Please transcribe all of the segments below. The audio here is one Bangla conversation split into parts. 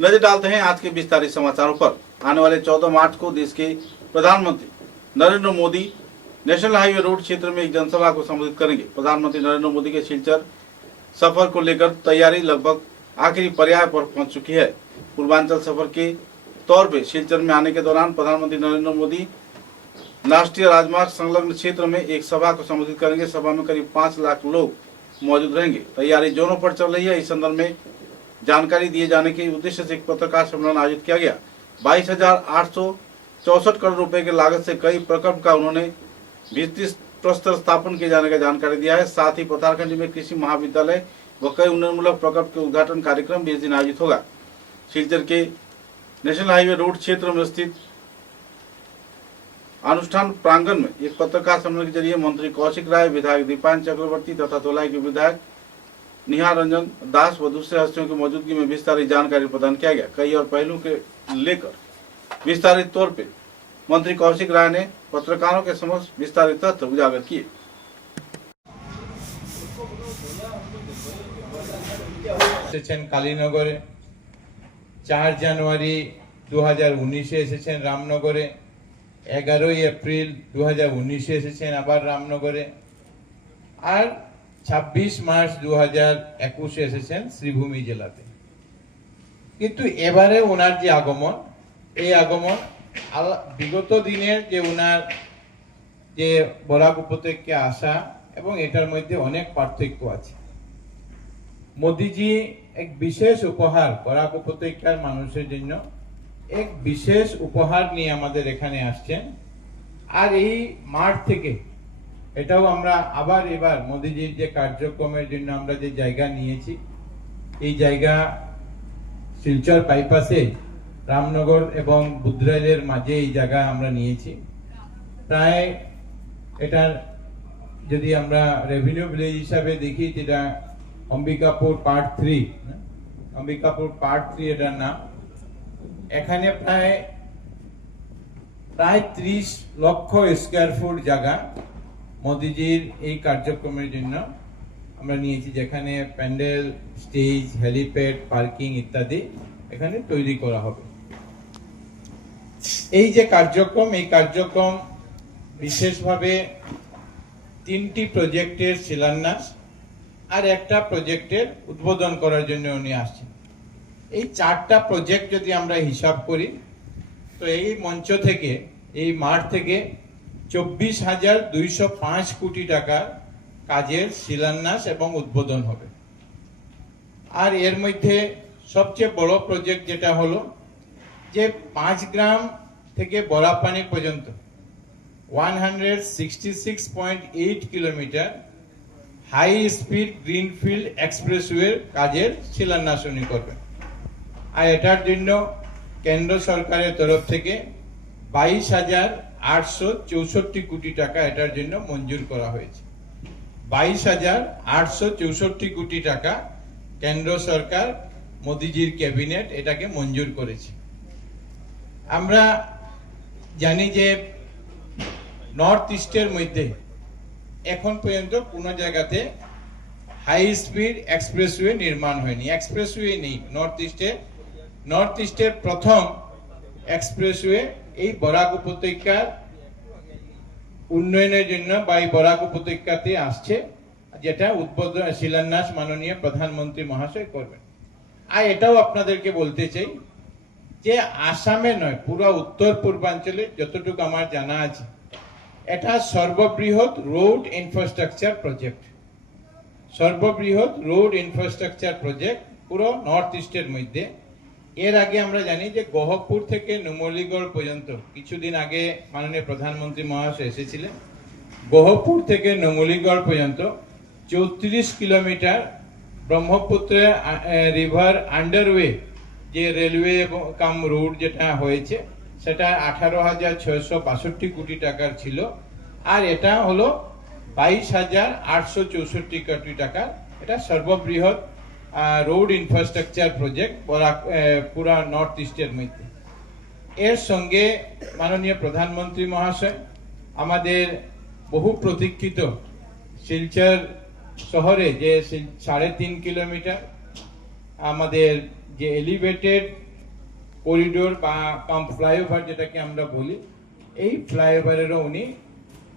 नजर डालते हैं आज के विस्तारित समाचारों पर। आने वाले 14 मार्च को देश के प्रधानमंत्री Narendra Modi national highway road क्षेत्र में एक जनसभा को संबोधित करेंगे। प्रधानमंत्री नरेंद्र मोदी के सिलचर सफर को लेकर तैयारी लगभग आखिरी पर्याय पर पहुंच चुकी है। पूर्वांचल सफर के तौर पे सिलचर में आने के दौरान प्रधानमंत्री नरेंद्र मोदी राष्ट्रीय राजमार्ग संलग्न क्षेत्र में एक सभा को संबोधित करेंगे। सभा में करीब 5 लाख लोग मौजूद रहेंगे। तैयारी जोरों पर चल रही है। इस संदर्भ में जानकारी दिए जाने के उद्देश्य से एक पत्रकार सम्मेलन आयोजित किया गया। 22,864 करोड़ रुपए की लागत से कई प्रकल्प का उन्होंने भित्ति प्रस्तर स्थापन किए जाने का जानकारी दिया है। साथ ही पतारखंडी में कृषि महाविद्यालय व कई उन्नयनमूलक प्रकल्प के उद्घाटन कार्यक्रम भी इस दिन आयोजित होगा। सिलचर के नेशनल हाईवे रोड क्षेत्र में स्थित अनुष्ठान प्रांगण में एक पत्रकार सम्मेलन के जरिए मंत्री कौशिक राय, विधायक दीपायन चक्रवर्ती तथा तोलाई के विधायक निहार रंजन दास व दूसरे हस्तियों की मौजूदगी में विस्तारित जानकारी प्रदान किया गया। कई और पहलू के लेकर विस्तारित तौर पे मंत्री कौशिक राय ने पत्रकारों के समक्ष विस्तारित तथ्य उजागर किए। কালীনগরে 4 জানুয়ারি 2019 এসেছেন রামনগরে, 11 এপ্রিল 2019 এসেছেন আবার রামনগরে, আর 26 মার্চ 2021 এসেছেন শ্রীভূমি জেলাতে। কিন্তু এবারে ওনার যে আগমন, এই আগমন বিগত দিনের যে ওনার যে বরাক উপত্যকা আসা এবং এটার মধ্যে অনেক পার্থক্য আছে। মোদিজি এক বিশেষ উপহার বরাক উপত্যকার মানুষের জন্য এক বিশেষ উপহার নিয়ে আমাদের এখানে আসছেন। আর এই মাঠ থেকে এটাও আমরা আবার এবার মোদিজির যে কার্যক্রমের জন্য আমরা যে জায়গা নিয়েছি, এই জায়গা শিলচর বাইপাসে রামনগর এবং বুদ্রাইলের মাঝে এই জায়গা আমরা নিয়েছি। প্রায় এটার যদি আমরা রেভিনিউ ভিলেজ হিসাবে দেখি, যেটা অম্বিকাপুর পার্ট 3, অম্বিকাপুর পার্ট 3 এটার নাম। এখানে প্রায় 30 লক্ষ স্কয়ার ফুট জায়গা মোদিজির এই কার্যক্রমের জন্য আমরা নিয়েছি, যেখানে প্যান্ডেল, স্টেজ, হেলিপ্যাড, পার্কিং ইত্যাদি এখানে তৈরি করা হবে। এই যে কার্যক্রম, এই কার্যক্রম বিশেষভাবে 3টি প্রজেক্টের শিলান্যাস আর একটা প্রজেক্টের উদ্বোধন করার জন্য উনি আসছেন। এই 4টা প্রজেক্ট যদি আমরা হিসাব করি, তো এই মঞ্চ থেকে, এই মাঠ থেকে 24,205 কোটি টাকার কাজের শিলান্যাস এবং উদ্বোধন হবে। আর এর মধ্যে সবচেয়ে বড় প্রজেক্ট যেটা হলো যে 5 গ্রাম থেকে বরাপানি পর্যন্ত 166.8 kilometre high speed greenfield expressway কাজের শিলান্যাস উনি করবেন। আর এটার জন্য কেন্দ্র সরকারের তরফ থেকে 22,864 কোটি টাকা এটার জন্য মঞ্জুর করা হয়েছে। 22,864 কোটি টাকা কেন্দ্র সরকার, মোদিজির ক্যাবিনেট এটাকে মঞ্জুর করেছে। আমরা জানি যে নর্থ ইস্টের মধ্যে এখন পর্যন্ত কোনো জায়গাতে হাই স্পিড এক্সপ্রেসওয়ে নির্মাণ হয়নি, এক্সপ্রেসওয়ে নেই নর্থ ইস্টের প্রথম এক্সপ্রেসওয়ে এই বরাক উপত্যকার উন্নয়নের জন্য বা এই বরাক উপত্যকাতে আসছে, যেটা উদ্বোধন শিলান্যাস মাননীয় প্রধানমন্ত্রী মহাশয় করবেন। আর এটাও আপনাদেরকে বলতে চাই যে আসামে নয়, পুরো উত্তর পূর্বাঞ্চলে যতটুকু আমার জানা আছে, এটা সর্ববৃহৎ রোড ইনফ্রাস্ট্রাকচার প্রজেক্ট, সর্ববৃহৎ রোড ইনফ্রাস্ট্রাকচার প্রজেক্ট পুরো নর্থ ইস্টের মধ্যে। এর আগে আমরা জানি যে গহপুর থেকে নুমলীগড় পর্যন্ত কিছুদিন আগে মাননীয় প্রধানমন্ত্রী মহাশয় এসেছিলেন। গহপুর থেকে নুমলীগড় পর্যন্ত 34 কিলোমিটার ব্রহ্মপুত্র রিভার আন্ডারওয়ে যে রেলওয়ে কাম রোড যেটা হয়েছে, সেটা 18,662 কোটি টাকার ছিল। আর এটা হলো 22,864 কোটি টাকার, এটা সর্ববৃহৎ রোড ইনফ্রাস্ট্রাকচার প্রজেক্ট পুরা নর্থ ইস্টের মধ্যে। এর সঙ্গে মাননীয় প্রধানমন্ত্রী মহাশয় আমাদের বহু প্রতীক্ষিত শিলচর শহরে যে 3.5 কিলোমিটার আমাদের যে এলিভেটেড করিডোর বা ফ্লাইওভার যেটাকে আমরা বলি, এই ফ্লাইওভারেরও উনি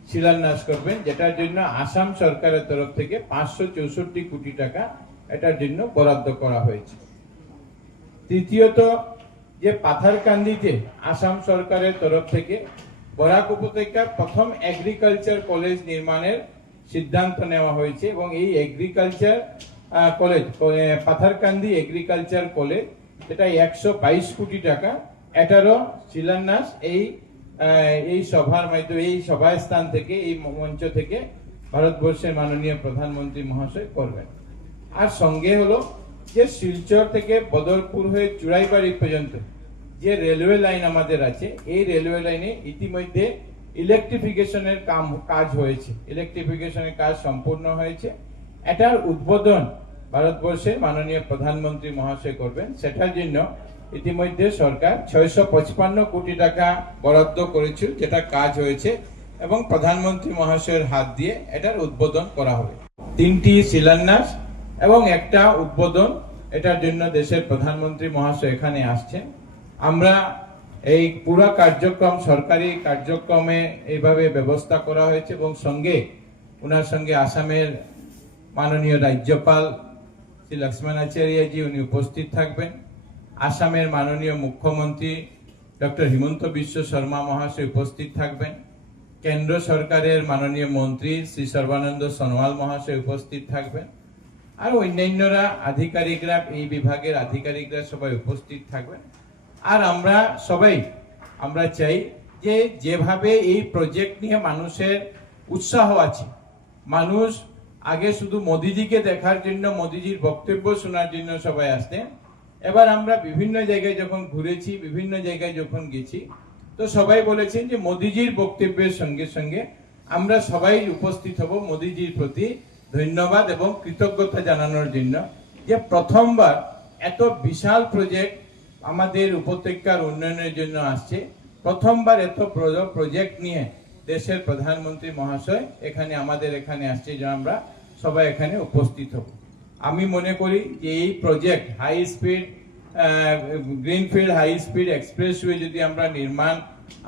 শিলান্যাস করবেন, যেটার জন্য আসাম সরকারের তরফ থেকে 564 কোটি টাকা এটার জন্য বরাদ্দ করা হয়েছে। তৃতীয়ত, যে পাথারকান্দিতে আসাম সরকারের তরফ থেকে বরাক উপত্যকার প্রথম এগ্রিকালচার কলেজ নির্মাণের সিদ্ধান্ত নেওয়া হয়েছে এবং এই agriculture college, Patharkandi agriculture college, যেটা 122 কোটি টাকা, এটারও শিলান্যাস এই সভার মাধ্যমে, এই সভাস্থান থেকে, এই মঞ্চ থেকে ভারতবর্ষের মাননীয় প্রধানমন্ত্রী মহাশয় করবেন। আর সঙ্গে হলো যে শিলচর থেকে বদরপুর হয়ে চুড়াইবাড়ি পর্যন্ত যে রেলওয়ে লাইন আমাদের আছে, এই রেলওয়ে লাইনে ইতিমধ্যে ইলেকট্রিফিকেশনের কাজ হয়েছে, ইলেকট্রিফিকেশনের কাজ সম্পূর্ণ হয়েছে। এটার উদ্বোধন ভারতবর্ষের মাননীয় প্রধানমন্ত্রী মহাশয় করবেন। সেটার জন্য ইতিমধ্যে সরকার 655 কোটি টাকা বরাদ্দ করেছিল, যেটা কাজ হয়েছে এবং প্রধানমন্ত্রী মহাশয়ের হাত দিয়ে এটার উদ্বোধন করা হবে। 3টি শিলান্যাস এবং একটা উদ্বোধন, এটার জন্য দেশের প্রধানমন্ত্রী মহাশয় এখানে আসছেন। আমরা এই পুরো কার্যক্রম, সরকারি কার্যক্রমে এইভাবে ব্যবস্থা করা হয়েছে এবং ওনার সঙ্গে আসামের মাননীয় রাজ্যপাল শ্রী লক্ষ্মণাচার্যজি উনি উপস্থিত থাকবেন। আসামের মাননীয় মুখ্যমন্ত্রী ডক্টর হিমন্ত বিশ্ব শর্মা মহাশয় উপস্থিত থাকবেন। কেন্দ্র সরকারের মাননীয় মন্ত্রী শ্রী সর্বানন্দ সোনোয়াল মহাশয় উপস্থিত থাকবেন। আর অন্যান্যরা, আধিকারিকরা, এই বিভাগের আধিকারিকরা সবাই উপস্থিত থাকবেন। আর আমরা চাই যে যেভাবে এই প্রজেক্ট নিয়ে মানুষের উৎসাহ আছে, মানুষ আগে শুধু মোদিজিকে দেখার জন্য, মোদিজির বক্তব্য শোনার জন্য সবাই আসতেন। এবার আমরা বিভিন্ন জায়গায় যখন ঘুরেছি, বিভিন্ন জায়গায় যখন গেছি, তো সবাই বলেছেন যে মোদিজির বক্তব্যের সঙ্গে সঙ্গে আমরা সবাই উপস্থিত হব মোদিজির প্রতি ধন্যবাদ এবং কৃতজ্ঞতা জানানোর জন্য, যে প্রথমবার এত বিশাল প্রজেক্ট আমাদের উপত্যকার উন্নয়নের জন্য আসছে। প্রথমবার এত প্রজেক্ট নিয়ে দেশের প্রধানমন্ত্রী মহাশয় আমাদের এখানে আসছে, যে আমরা সবাই এখানে উপস্থিত হব। আমি মনে করি যে এই project high speed greenfield high speed expressway যদি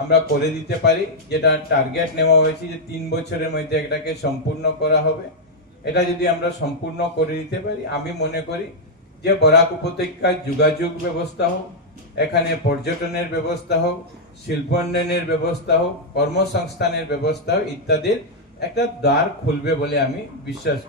আমরা করে দিতে পারি, যেটা টার্গেট নেওয়া হয়েছে যে 3 বছরের মধ্যে এটাকে সম্পূর্ণ করা হবে, এটা যদি আমরা সম্পূর্ণ করে দিতে পারি, আমি মনে করি যে বরাক উপত্যকার যোগাযোগ ব্যবস্থা হোক, এখানে পর্যটনের ব্যবস্থা হোক, শিল্পোন্নয়নের ব্যবস্থা হোক, কর্মসংস্থানের ব্যবস্থা হোক ইত্যাদির একটা দ্বার খুলবে বলে আমি বিশ্বাস